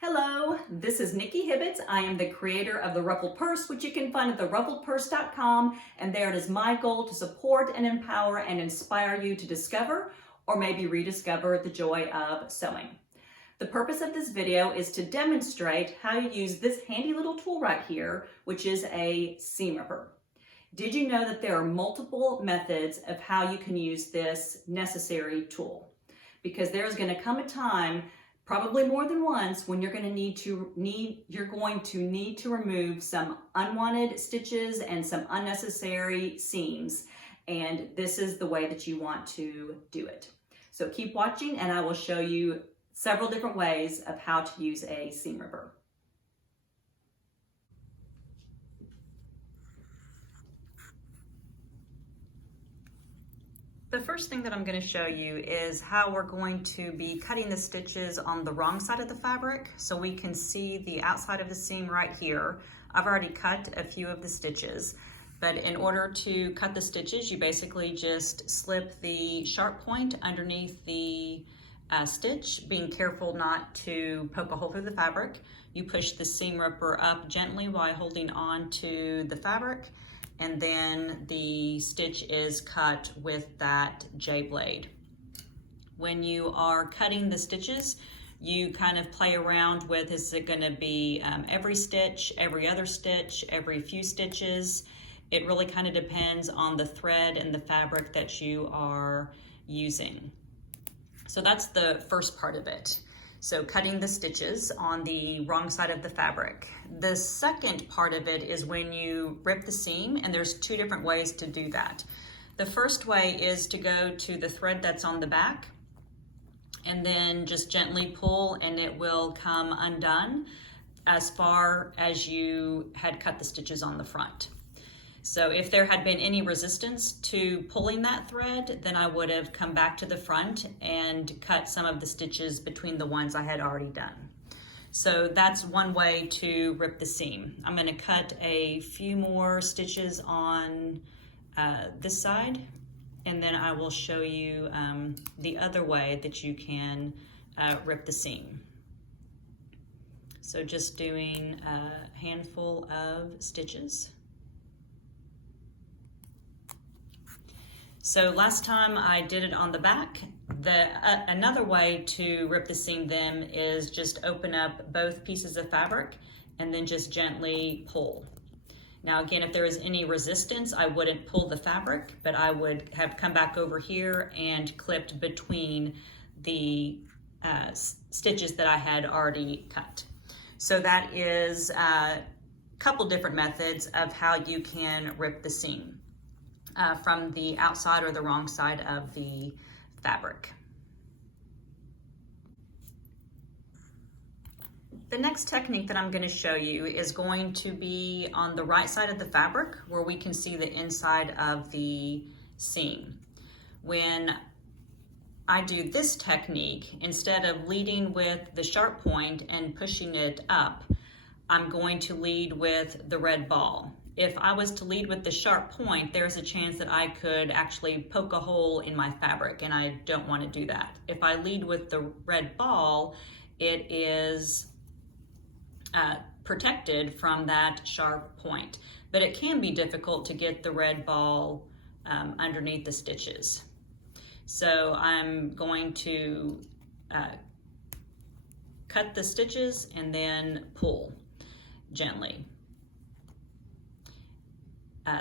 Hello, this is Nikki Hibbets. I am the creator of the Ruffled Purse, which you can find at theruffledpurse.com, and there it is my goal to support and empower and inspire you to discover or maybe rediscover the joy of sewing. The purpose of this video is to demonstrate how you use this handy little tool right here, which is a seam ripper. Did you know that there are multiple methods of how you can use this necessary tool? Because there's going to come a time, probably more than once, when you're going to need to remove some unwanted stitches and some unnecessary seams, and this is the way that you want to do it. So keep watching and I will show you several different ways of how to use a seam ripper. The first thing that I'm going to show you is how we're going to be cutting the stitches on the wrong side of the fabric, so we can see the outside of the seam right here. I've already cut a few of the stitches, but in order to cut the stitches, you basically just slip the sharp point underneath the stitch, being careful not to poke a hole through the fabric. You push the seam ripper up gently while holding on to the fabric, and then the stitch is cut with that J blade. When you are cutting the stitches, you kind of play around with, is it going to be every stitch, every other stitch, every few stitches? It really kind of depends on the thread and the fabric that you are using. So that's the first part of it. So cutting the stitches on the wrong side of the fabric. The second part of it is when you rip the seam, and there's two different ways to do that. The first way is to go to the thread that's on the back and then just gently pull, and it will come undone as far as you had cut the stitches on the front. So if there had been any resistance to pulling that thread, then I would have come back to the front and cut some of the stitches between the ones I had already done. So that's one way to rip the seam. I'm going to cut a few more stitches on this side, and then I will show you the other way that you can rip the seam. So just doing a handful of stitches. So last time I did it on the back. Another way to rip the seam then is just open up both pieces of fabric and then just gently pull. Now again, if there is any resistance, I wouldn't pull the fabric, but I would have come back over here and clipped between the stitches that I had already cut. So that is a couple different methods of how you can rip the seam. From the outside or the wrong side of the fabric. The next technique that I'm going to show you is going to be on the right side of the fabric, where we can see the inside of the seam. When I do this technique, instead of leading with the sharp point and pushing it up, I'm going to lead with the red ball. If I was to lead with the sharp point, there's a chance that I could actually poke a hole in my fabric, and I don't want to do that. If I lead with the red ball, it is protected from that sharp point. But it can be difficult to get the red ball underneath the stitches. So I'm going to cut the stitches and then pull gently.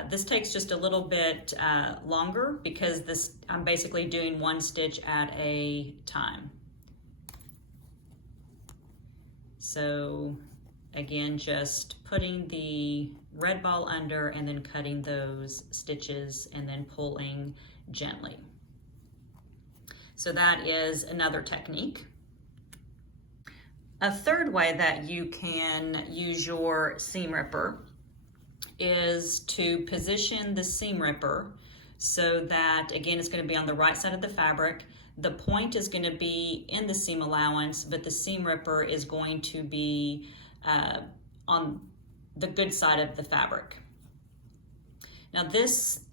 This takes just a little bit longer because I'm basically doing one stitch at a time. So again, just putting the red ball under and then cutting those stitches and then pulling gently. So that is another technique. A third way that you can use your seam ripper is to position the seam ripper so that, again, it's going to be on the right side of the fabric. The point is going to be in the seam allowance, but the seam ripper is going to be on the good side of the fabric. Now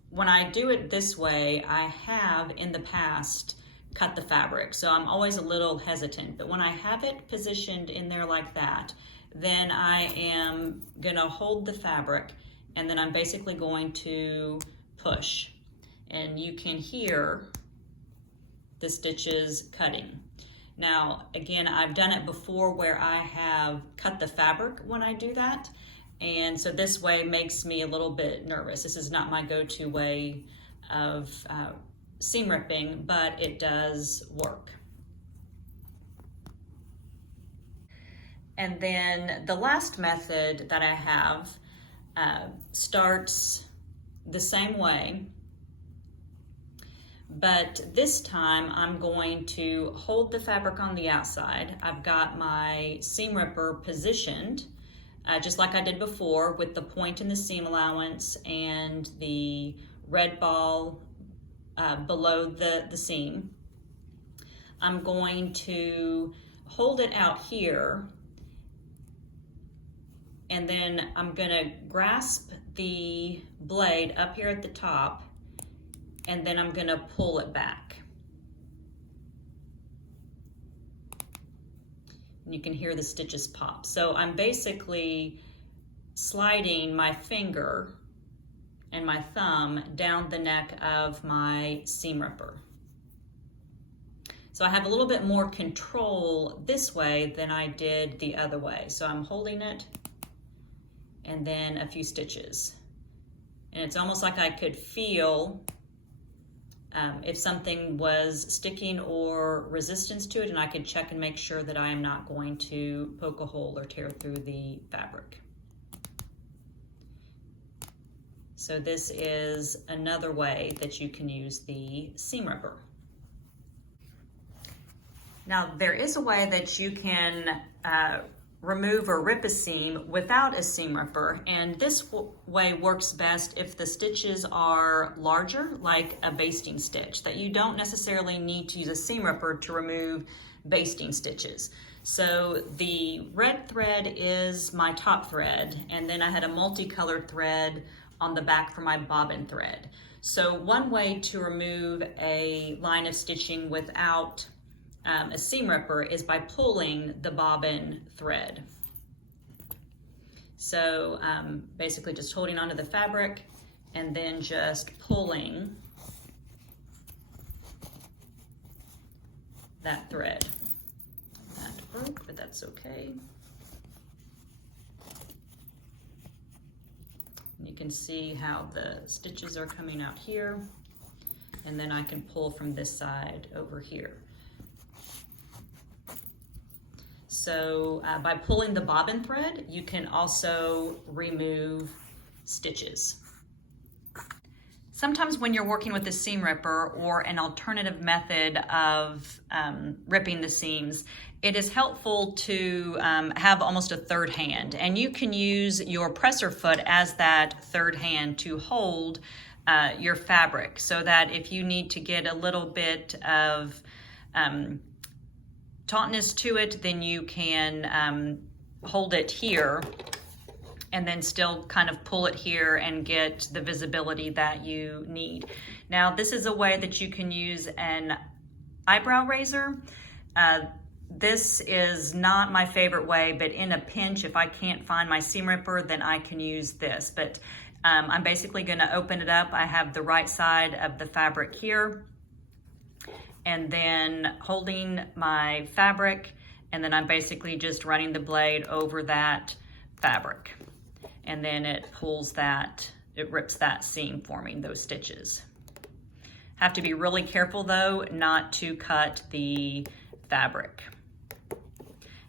when I do it this way, I have in the past cut the fabric. So I'm always a little hesitant, but when I have it positioned in there like that, then I am gonna hold the fabric and then I'm basically going to push. And you can hear the stitches cutting. Now, again, I've done it before where I have cut the fabric when I do that. And so this way makes me a little bit nervous. This is not my go-to way of seam ripping, but it does work. And then the last method that I have starts the same way, but this time I'm going to hold the fabric on the outside. I've got my seam ripper positioned just like I did before, with the point in the seam allowance and the red ball below the seam. I'm going to hold it out here, and then I'm gonna grasp the blade up here at the top, and then I'm gonna pull it back. And you can hear the stitches pop. So I'm basically sliding my finger and my thumb down the neck of my seam ripper. So I have a little bit more control this way than I did the other way. So I'm holding it and then a few stitches. And it's almost like I could feel if something was sticking or resistance to it, and I could check and make sure that I am not going to poke a hole or tear through the fabric. So this is another way that you can use the seam ripper. Now, there is a way that you can remove or rip a seam without a seam ripper, and this way works best if the stitches are larger, like a basting stitch, that you don't necessarily need to use a seam ripper to remove basting stitches. So the red thread is my top thread, and then I had a multicolored thread on the back for my bobbin thread. So one way to remove a line of stitching without a seam ripper is by pulling the bobbin thread. So basically just holding onto the fabric and then just pulling that thread. That broke, but that's okay. And you can see how the stitches are coming out here, and then I can pull from this side over here. So by pulling the bobbin thread, you can also remove stitches. Sometimes when you're working with a seam ripper or an alternative method of ripping the seams, it is helpful to have almost a third hand. And you can use your presser foot as that third hand to hold your fabric, so that if you need to get a little bit of tautness to it, then you can hold it here and then still kind of pull it here and get the visibility that you need. Now, this is a way that you can use an eyebrow razor. This is not my favorite way, but in a pinch, if I can't find my seam ripper, then I can use this. But I'm basically gonna open it up. I have the right side of the fabric here, and then holding my fabric, and then I'm basically just running the blade over that fabric. And then it pulls that, it rips that seam, forming those stitches. Have to be really careful though, not to cut the fabric.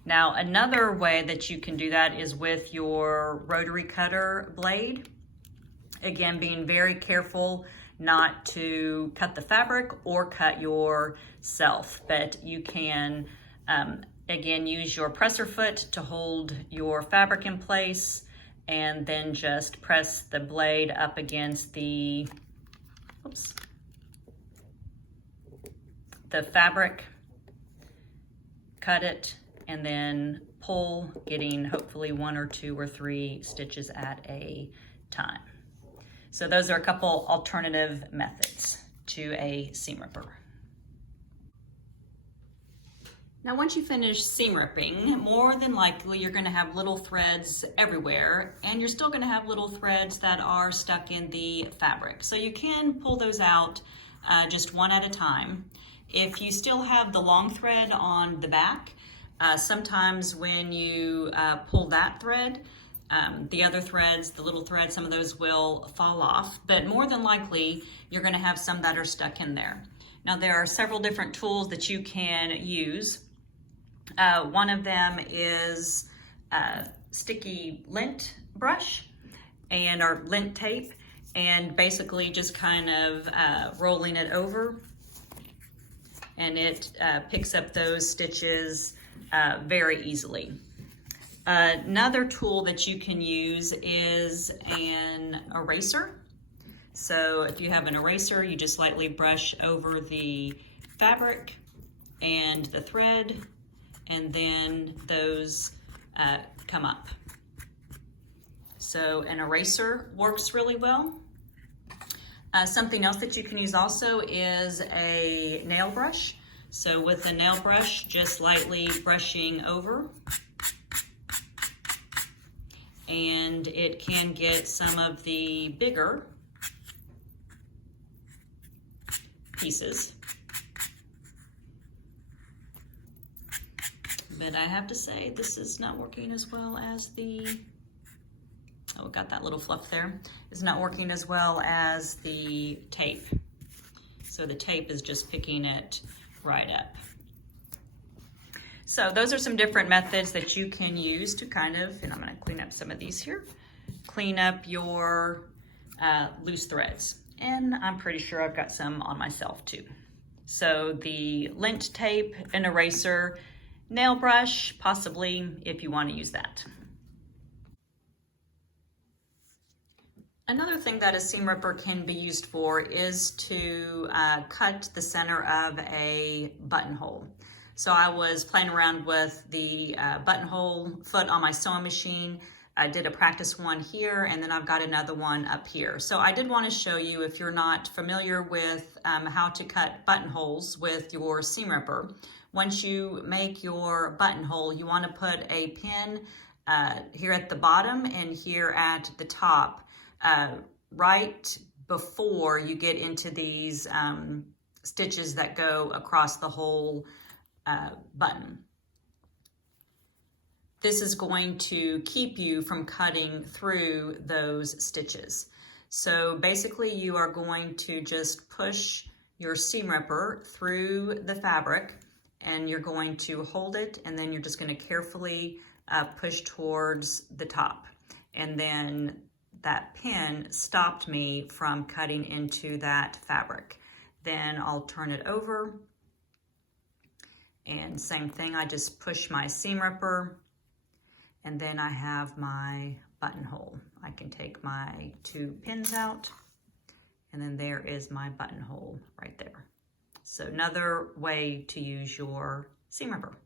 Now, another way that you can do that is with your rotary cutter blade. Again, being very careful not to cut the fabric or cut yourself, but you can, again, use your presser foot to hold your fabric in place, and then just press the blade up against the, the fabric, cut it, and then pull, getting hopefully 1 or 2 or 3 stitches at a time. So those are a couple alternative methods to a seam ripper. Now once you finish seam ripping, more than likely you're going to have little threads everywhere, and you're still going to have little threads that are stuck in the fabric. So you can pull those out just one at a time. If you still have the long thread on the back, sometimes when you pull that thread, the other threads, the little threads, some of those will fall off, but more than likely you're going to have some that are stuck in there. Now there are several different tools that you can use. One of them is a sticky lint brush or lint tape, and basically just kind of rolling it over, and it picks up those stitches very easily. Another tool that you can use is an eraser. So if you have an eraser, you just lightly brush over the fabric and the thread, and then those come up. So an eraser works really well. Something else that you can use also is a nail brush. So with a nail brush, just lightly brushing over, and it can get some of the bigger pieces. But I have to say, this is not working as well as oh, got that little fluff there. It's not working as well as the tape. So the tape is just picking it right up. So those are some different methods that you can use to kind of, and I'm gonna clean up some of these here, clean up your loose threads. And I'm pretty sure I've got some on myself too. So the lint tape, an eraser, nail brush, possibly if you want to use that. Another thing that a seam ripper can be used for is to cut the center of a buttonhole. So I was playing around with the buttonhole foot on my sewing machine. I did a practice one here, and then I've got another one up here. So I did want to show you, if you're not familiar with how to cut buttonholes with your seam ripper. Once you make your buttonhole, you want to put a pin here at the bottom and here at the top, right before you get into these stitches that go across the whole button. This is going to keep you from cutting through those stitches. So basically you are going to just push your seam ripper through the fabric, and you're going to hold it, and then you're just going to carefully push towards the top. And then that pin stopped me from cutting into that fabric. Then I'll turn it over, and same thing, I just push my seam ripper, and then I have my buttonhole. I can take my two pins out, and then there is my buttonhole right there. So another way to use your seam ripper.